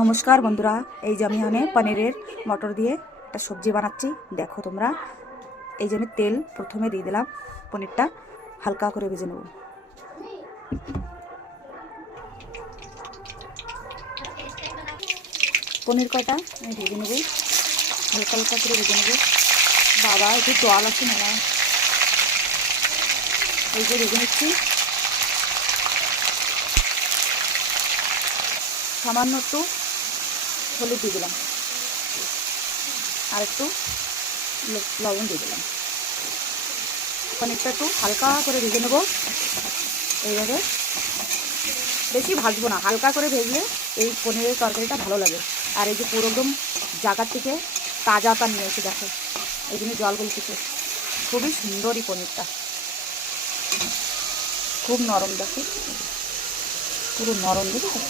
নমস্কার বন্ধুরা, এই যে আমি এখানে পনিরের মটর দিয়ে একটা সবজি বানাচ্ছি। দেখো তোমরা, এই যে আমি তেল প্রথমে দিয়ে দিলাম, পনিরটা হালকা করে ভেজে নেব। পনির কটা আমি ভেজে নেব, হালকা হালকা করে ভেজে নেব। বাবা একটু জল আছে না, এই যে ভেজে নিচ্ছি। সামান্য একটু হলুদ দিয়ে দিলাম, আর একটু লবণ দিয়ে দিলাম। পনিরটা একটু হালকা করে ভেজে নেব এইভাবে, বেশি ভাজবো না, হালকা করে ভেজলে এই পনিরের তরকারিটা ভালো লাগে। আর এই যে পুরো একদম জায়গার থেকে তাজা পান নিয়েছে, দেখো এই জন্য জলগুলো থেকে খুবই সুন্দরই পনিরটা, খুব নরম, দেখো পুরো নরম। দেখো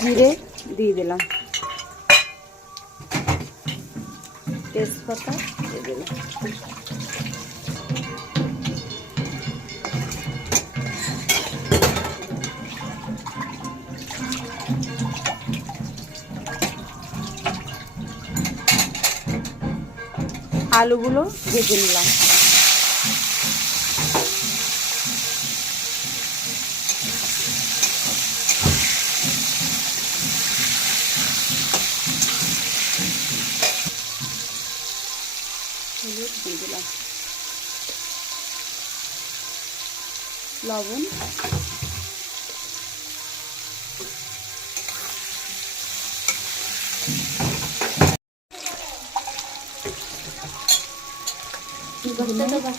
জিরে দিয়ে দিলাম, তেজপাতা দিয়ে দিলাম, আলুগুলো ভেজে নিলাম। হলুদ দিয়ে দিলাম, লবণ,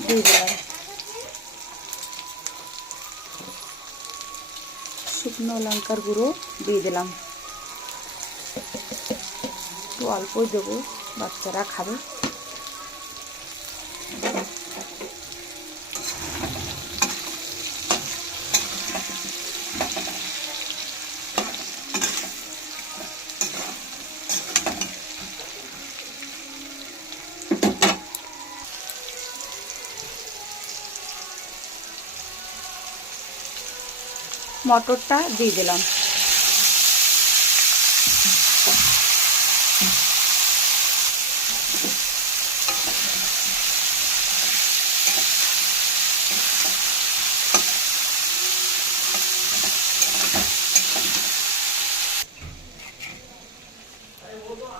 দিয়ে দিলাম শুকনো লঙ্কার গুঁড়ো দিয়ে দিলাম, একটু অল্পই দেবো, বাচ্চারা খাবে। মটরটা দিয়ে দিলাম,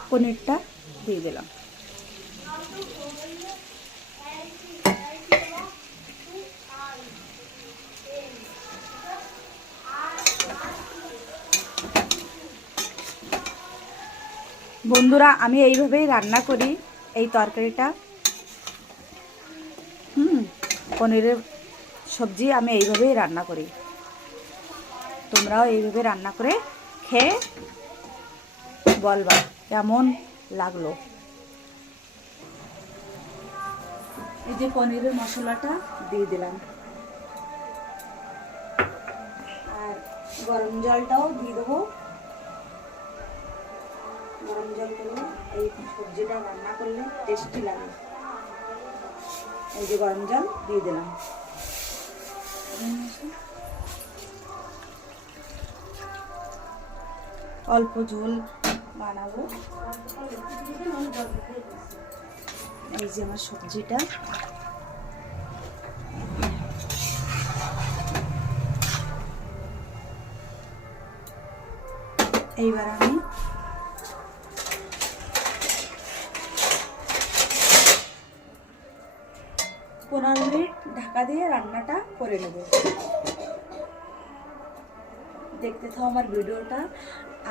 পনিরটা দিয়ে দিলাম। বন্ধুরা, আমি এইভাবেই রান্না করি এই তরকারিটা। পনিরের সবজি আমি এইভাবেই রান্না করি, তোমরাও এইভাবে রান্না করে খেয়ে বলবা কেমন লাগলো। এই যে পনিরের মশলাটা দিয়ে দিলাম, আর গরম জলটাও দিয়ে দেবো। গরম জল করলে এই সবজিটা রান্না করলে টেস্টি লাগে। এই যে গরম জল দিয়ে দিলাম, অল্প ঝোল বানাবো। এই যে আমার সবজিটা, এইবার আমি পনেরো মিনিট ঢাকা দিয়ে রান্নাটা করে নেব। দেখতে থাও আমার ভিডিওটা।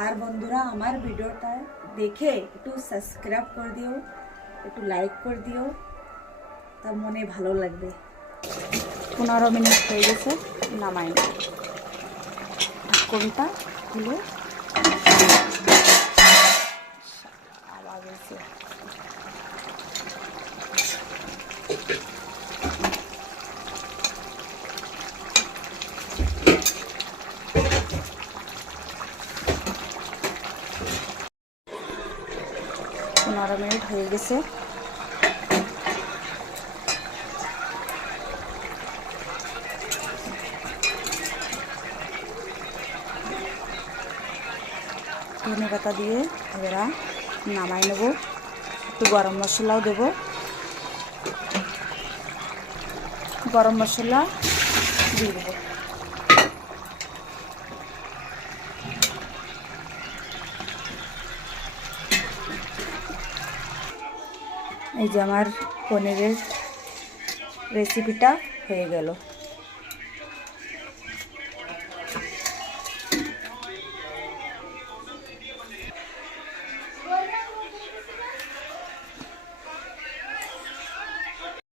আর বন্ধুরা, আমার ভিডিওটা দেখে একটু সাবস্ক্রাইব করে দিও, একটু লাইক করে দিও, তা মনে ভালো লাগবে। 15 মিনিট হয়ে গেছে, নামাই না, ঢাকনটা খুলে আওয়াজ হয়েছে। পনেরো মিনিট হয়ে গেছে, ধনে পাতা দিয়ে এবার নামাই নেব। একটু গরম মশলাও দেব, গরম মশলা দিয়ে দেবো। এই যে আমার পনিরের রেসিপিটা হয়ে গেল।